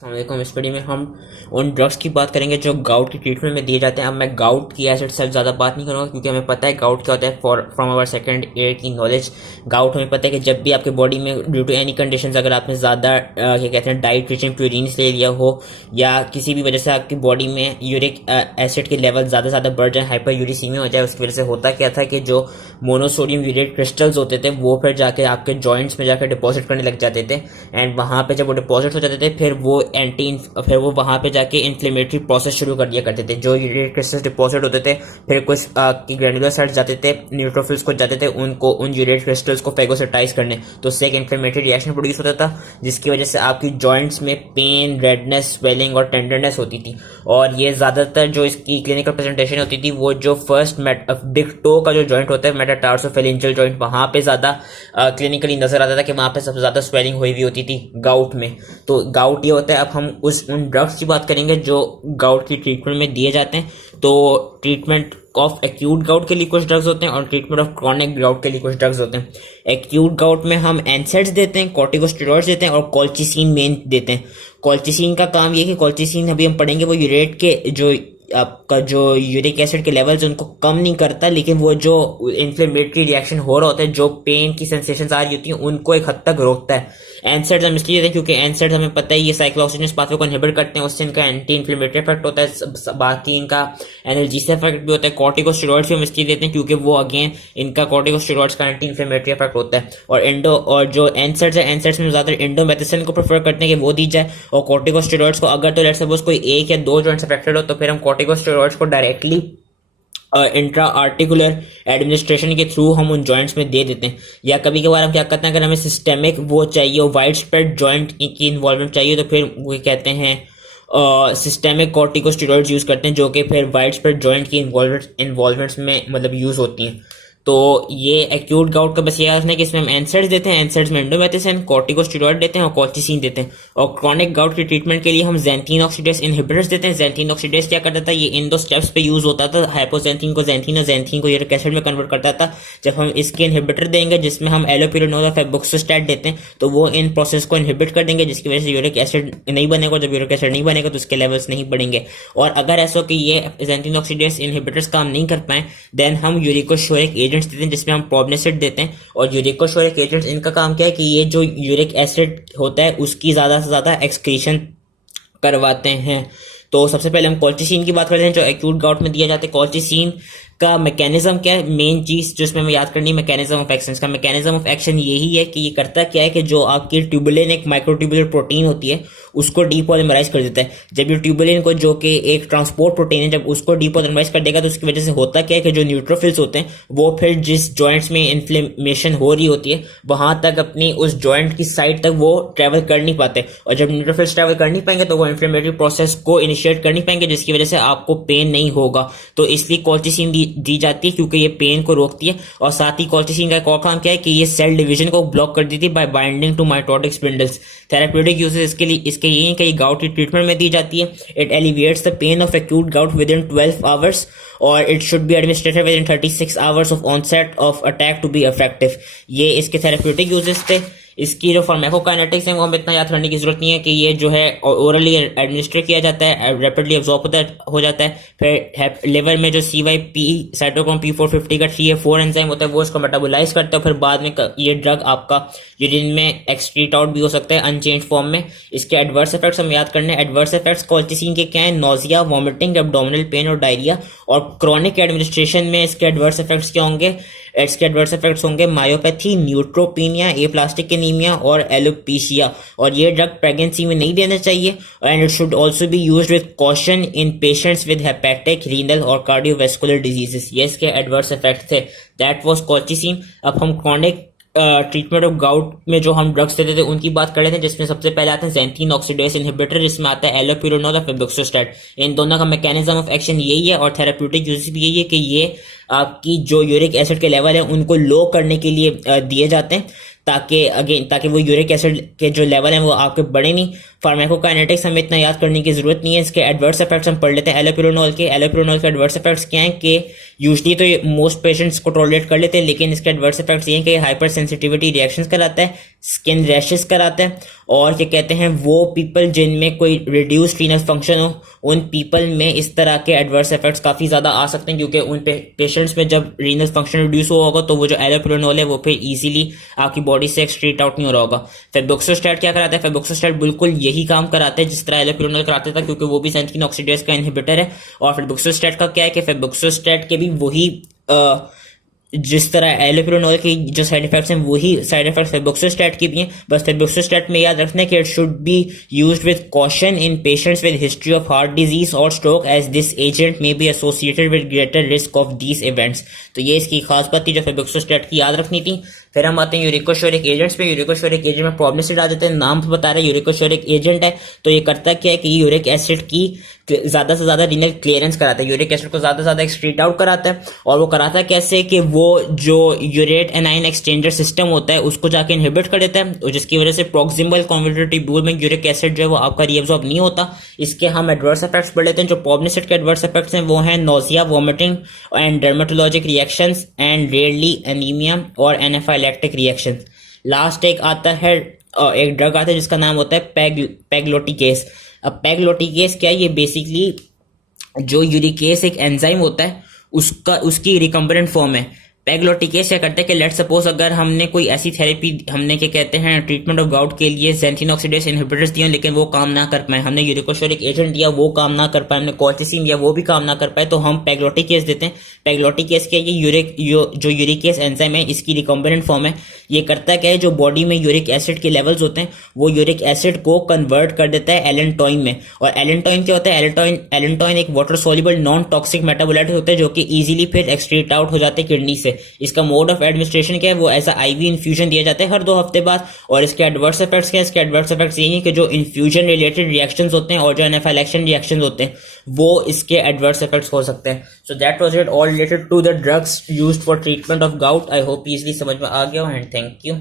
अस्सलामुअलैकुम। इस वीडियो में हम उन ड्रग्स की बात करेंगे जो गाउट की ट्रीटमेंट में दिए जाते हैं। अब मैं गाउट की एज सेल्फ ज़्यादा बात नहीं करूँगा क्योंकि हमें पता है गाउट क्या होता है। फ्रॉम आवर सेकंड ईयर की नॉलेज, गाउट हमें पता है कि जब भी आपके बॉडी में ड्यू टू एनी कंडीशंस अगर आपने ज़्यादा क्या कहते हैं डाइट रिच इन प्यूरिन्स ले लिया हो या किसी भी वजह से आपकी बॉडी में यूरिक एसिड के लेवल ज़्यादा बढ़ जाए, हाइपर यूरिसीमिया हो जाए, उसकी वजह से होता क्या था कि जो मोनोसोडियम यूरेट क्रिस्टल्स होते थे वो फिर जाके आपके जॉइंट्स में जाकर डिपॉजिट करने लग जाते थे। एंड वहाँ पे जब वो डिपॉजिट हो जाते थे फिर वो वहाँ पे जाके इन्फ्लेमेटरी प्रोसेस शुरू कर दिया करते थे। जो यूरेट क्रिस्टल्स डिपॉजिट होते थे फिर कुछ की ग्रैनुलर सेल्स जाते थे, न्यूट्रोफिल्स को जाते थे उनको उन यूरेट क्रिस्टल्स को फेगोसाइटाइज करने, तो उससे एक इन्फ्लेमेटरी रिएक्शन प्रोड्यूस होता था जिसकी वजह से आपकी जॉइंट्स में पेन, रेडनेस, स्वेलिंग और टेंडरनेस होती थी। और ये ज़्यादातर जो इसकी क्लिनिकल प्रेजेंटेशन होती थी वो जो फर्स्ट बिग टो का जो जॉइंट होता है मेटाटार्सोफेरेंजियल जॉइंट, वहाँ पे ज़्यादा क्लिनिकली नजर आता था कि वहाँ पे सबसे ज़्यादा स्वेलिंग हुई हुई होती थी गाउट में। तो गाउट ये होता है। अब हम उन ड्रग्स की बात करेंगे जो गाउट की ट्रीटमेंट में दिए जाते हैं। तो ट्रीटमेंट ऑफ एक्यूट गाउट के लिए कुछ ड्रग्स होते हैं और ट्रीटमेंट ऑफ क्रॉनिक गाउट के लिए कुछ ड्रग्स होते हैं। एक्यूट गाउट में हम एनसेड्स देते हैं, कॉर्टिकोस्टेरॉइड्स देते हैं और कॉल्चिसिन मेन देते हैं। कॉल्चिसिन का काम ये है कि कॉल्चिसिन अभी हम पढ़ेंगे वो यूरेट के जो आपका जो यूरिक एसिड के लेवल्स उनको कम नहीं करता, लेकिन वो जो इन्फ्लेमेटरी रिएक्शन हो रहा होता है, जो पेन की सेंसेशंस आ रही होती हैं, उनको एक हद तक रोकता है। एनसेड्स हम इसलिए देते हैं क्योंकि एनसेड्स हमें पता है ये साइक्लोऑक्सीजनेस पाथवे को इनहिबिट करते हैं, उससे इनका एंटी इन्फ्लेमेटरी इफेक्ट होता है, बाकी इनका एनाल्जेसिया इफेक्ट भी होता है। कॉर्टिकोस्टेरॉइड्स भी हम इसलिए देते हैं क्योंकि वो अगेन इनका कॉर्टिकोस्टेरॉइड्स का एंटी इन्फ्लेमेटरी इफेक्ट होता है। और जो एनसेड्स है, एनसेड्स में ज्यादातर इंडोमेथिसिन को प्रेफर करते हैं कि वो दी जाए, और कॉर्टिकोस्टेरॉइड्स को अगर तो लेट्स सपोज कोई एक या दो जॉइंट्स अफेक्टेड हो तो फिर हम कॉर्टिकोस्टेरॉइड्स को डायरेक्टली इंट्रा आर्टिकुलर एडमिनिस्ट्रेशन के थ्रू हम उन जॉइंट्स में दे देते हैं। या कभी कभार हम क्या करते हैं, अगर हमें सिस्टेमिक वो चाहिए, वाइड स्प्रेड जॉइंट की इन्वॉल्वमेंट चाहिए, तो फिर वो कहते हैं सिस्टेमिक कॉर्टिकोस्टेरॉइड्स यूज करते हैं जो कि फिर वाइड स्प्रेड जॉइंट की इन्वॉल्वमेंट्स में मतलब यूज होती हैं। तो ये एक्यूट गाउट का बस ये रखना है कि इसमें हम एनसेड्स देते हैं, एनसेड्स में इंडोमेथिसिन, कॉर्टिकोस्टेरॉइड देते हैं और कॉल्चिसिन देते हैं। और क्रॉनिक गाउट के ट्रीटमेंट के लिए हम ज़ैंथीन ऑक्सीडेज इनहिबिटर्स देते हैं। ज़ैंथीन ऑक्सीडेज क्या करता था, ये इन दो स्टेप्स पे यूज होता था। हाइपोज़ैंथीन को ज़ैंथीन और ज़ैंथीन को यूरिक एसिड में कन्वर्ट करता था। जब हम इसके इनहिबिटर देंगे जिसमें हम एलोपिरिनोल और फेबुक्सोस्टैट देते हैं तो वो इन प्रोसेस को इनहिबिट कर देंगे, जिसकी वजह से यूरिक एसिड नहीं बनेगा। जब यूरिक एसिड नहीं बनेगा तो उसके लेवल्स नहीं बढ़ेंगे। और अगर ऐसा कि ये ज़ैंथीन ऑक्सीडेज इनहिबिटर्स काम नहीं कर पाए देन हम यूरिकोशोरिक एजेंट्स देते हैं जिसमें हम प्रोबनेसिड देते हैं। और यूरिकोशोरिक एजेंट्स इनका काम क्या है कि ये जो यूरिक एसिड होता है उसकी ज़्यादा से ज़्यादा एक्सक्रीशन करवाते हैं। तो सबसे पहले हम कॉल्चिसिन की बात करते हैं जो एक्यूट गाउट में दिया जाता है। कॉल्चिसिन का मैकेनिज्म क्या है, मेन चीज जो इसमें हमें याद करनी है, मैकेनिज्म ऑफ एक्शन। इसका मैकेनिज्म ऑफ एक्शन यही है कि ये करता क्या है कि जो आपकी ट्यूबुलिन एक माइक्रोट्यूबुलर प्रोटीन होती है उसको डीपॉलीमराइज कर देता है। जब ये ट्यूबुलिन को, जो कि एक ट्रांसपोर्ट प्रोटीन है, जब उसको डीपॉलीमराइज कर देगा तो उसकी वजह से होता क्या है कि जो न्यूट्रोफिल्स होते हैं वो फिर जिस जॉइंट्स में इन्फ्लेमेशन हो रही होती है वहां तक अपनी उस जॉइंट की साइड तक वो ट्रेवल कर नहीं पाते, और जब न्यूट्रोफिल्स ट्रेवल कर नहीं पाएंगे तो वो इन्फ्लेमेटरी प्रोसेस को इनिशिएट कर नहीं पाएंगे, जिसकी वजह से आपको पेन नहीं होगा। तो इसलिए कॉल्चिसिन दी जाती है क्योंकि ये पेन को रोकती है। और साथ ही कॉल्चिसिन का एक और काम क्या है कि ये सेल डिवीजन को ब्लॉक कर देती है by binding to mitotic spindles. Therapeutic uses इसके यही कई गाउट की ट्रीटमेंट में दी जाती है। It alleviates the pain of acute gout within 12 hours और it should be administered within 36 hours of onset of attack to be effective. ये इसके थेराप्यूटिक यूजेस थे। इसकी जो फार्माकोकाइनेटिक्स है वो हमें इतना याद करने की जरूरत नहीं है कि ये जो है ओरली एडमिनिस्टर किया जाता है, रैपिडली एब्जॉर्ब हो जाता है। फिर लिवर में जो CYP साइटोक्रोम P450 का 3A4 एंजाइम होता है वो इसको मेटाबोलाइज करता है। फिर बाद में ये ड्रग आपका यूरिन में एक्सक्रीट आउट भी हो सकता है अनचेंज फॉर्म में। इसके एडवर्स इफेक्ट्स हम याद करने हैं। एडवर्स इफेक्ट्स कॉल्चिसिन के क्या है, नोजिया, वॉमिटिंग, एब्डोमिनल पेन और डायरिया। और क्रॉनिक एडमिनिस्ट्रेशन में इसके एडवर्स इफेक्ट्स क्या होंगे, इसके एडवर्स इफेक्ट्स होंगे मायोपैथी, न्यूट्रोपीनिया, एप्लास्टिक एनीमिया और एलोपेशिया। और ये ड्रग प्रेगनेंसी में नहीं देना चाहिए and it should also be used with caution in patients with hepatic, renal और कार्डियोवैस्कुलर डिजीजेस। ये इसके एडवर्स इफेक्ट थे। That was colchicine. अब हम क्रॉनिक ट्रीटमेंट ऑफ गाउट में जो हम ड्रग्स देते थे उनकी बात कर लेते हैं, जिसमें सबसे पहले आते हैं ज़ैंथीन ऑक्सीडेज इनहिबिटर, जिसमें आता है एलोपिरिनोल और फेबुक्सोस्टैट। इन दोनों का मैकेनिज्म ऑफ एक्शन यही है और थेराप्यूटिक यूज भी यही है कि ये आपकी जो यूरिक एसिड के लेवल है उनको लो करने के लिए दिए जाते हैं ताकि वो यूरिक एसिड के जो लेवल हैं वो आपके बढ़े नहीं। फार्माकोकाइनेटिक्स हमें इतना याद करने की जरूरत नहीं है। इसके एडवर्स इफेक्ट्स हम पढ़ लेते हैं। एलोपिरोनोल के एडवर्स इफेक्ट्स क्या हैं कि यूजली तो ये मोस्ट पेशेंट्स को टॉलरेट कर लेते हैं, लेकिन इसके एडवर्स इफेक्ट्स ये हैं कि हाइपर सेंसिटिविटी रिएक्शंस कराता है, स्किन रैशेस कराता है, और क्या कहते हैं वो पीपल जिनमें कोई रिड्यूस्ड रीनल फंक्शन हो, उन पीपल में इस तरह के एडवर्स इफेक्ट्स काफ़ी ज़्यादा आ सकते हैं, क्योंकि उन पेशेंट्स में जब रीनल फंक्शन रिड्यूस हुआ होगा तो वो जो एलोपिरोनोल है वो फिर इजीली आपकी बॉडी से एक्सक्रीट आउट नहीं हो रहा होगा। फेबुक्सोस्टैट क्या कराता है? फेबुक्सोस्टैट बिल्कुल यही काम कराता है जिस तरह एलोपिरोनोल कराता था, क्योंकि वो भी सेंथिन ऑक्सीडेज का इनहिबिटर है। और फेबुक्सोस्टैट का क्या है कि फेबुक्सोस्टैट के भी वही जिस तरह एलोपिरोनोल की जो साइड इफेक्ट्स हैं वही साइड इफेक्ट्स फेबुक्सोस्टैट की भी हैं। बस फेबुक्सोस्टैट में याद रखना है कि it should be used with caution in patients with history of heart disease और स्ट्रोक, एज दिस एजेंट में be associated with greater risk of these events. तो ये इसकी खास बात थी जो फेबुक्सोस्टैट की याद रखनी थी। फिर हम आते हैं यूरिकोशोरिक एजेंट्स पे। यूरिकोशोरिक एजेंट में प्रॉब्लम आ जाते हैं, नाम बता रहे हैं यूरिकोशोरिक एजेंट है, तो ये करता क्या है कि यूरिक एसिड की ज्यादा से ज्यादा रीनल क्लियरेंस कराता है, यूरिक एसिड को ज्यादा से ज्यादा एक्सक्रीट आउट कराता है। और वो कराता है कैसे कि वो जो यूरेट एनाइन एक्सचेंजर सिस्टम होता है उसको जाके इनहिबिट कर देता है, और जिसकी वजह से प्रॉक्सिमल कॉन्वोल्यूटिव ट्यूब्यूल में यूरिक एसिड जो है वो आपका रीअब्सॉर्ब नहीं होता। इसके हम एडवर्स इफेक्ट्स पढ़ लेते हैं। जो प्रॉब्लम के एडवर्स इफेक्ट्स हैं वो हैं nausea, vomiting and dermatologic reactions and rarely anaemia और एनाफाइलैक्टिक रिएक्शंस। लास्ट एक आता है एक ड्रग आता है जिसका नाम होता है पेगलोटिकेस। अब पेगलोटिकेस क्या है? ये बेसिकली जो यूरिकेस एक एंजाइम होता है उसकी रिकम्बरेंट फॉर्म है। पेगलोटिकेस क्या करता है कि लेट सपोज अगर हमने कोई ऐसी थेरेपी, हमने क्या कहते हैं ट्रीटमेंट ऑफ गाउट के लिए जेंथिन ऑक्सीडेज इनहिबिटर्स दिए लेकिन वो काम ना कर पाए, हमने यूरिकोशोरिक एजेंट दिया वो काम ना कर पाए, हमने कोल्चिसिन दिया वो भी काम ना कर पाए, तो हम पेगलोटिकेस देते हैं। पेगलोटिकेस क्या है? ये जो यूरिकेस एंजाइम है इसकी रिकम्बरेंट फॉर्म है। ये करता क्या है? जो बॉडी में यूरिक एसिड के लेवल्स होते हैं वो यूरिक एसिड को कन्वर्ट कर देता है एलेंटोइन में। और एलेंटोइन क्या होता है? एलेंटोइन एक water soluble non toxic metabolite होता है जो कि इजीली फिर एक्सक्रीट आउट हो जाते हैं किडनी से। इसका मोड ऑफ एडमिनिस्ट्रेशन क्या है? वो ऐसा आईवी इन्फ्यूजन दिया जाता है हर 2 हफ्ते बाद। और इसके एडवर्स इफेक्ट्स क्या है? इसके एडवर्स इफेक्ट्स यही है कि जो इन्फ्यूजन रिलेटेड रिएक्शंस होते हैं और जो एनाफाइलैक्शन रिएक्शंस होते हैं वो इसके एडवर्स इफेक्ट्स हो सकते हैं। So that was it all related to the drugs used for treatment of gout. I hope easily समझ में आ गया, एंड थैंक यू।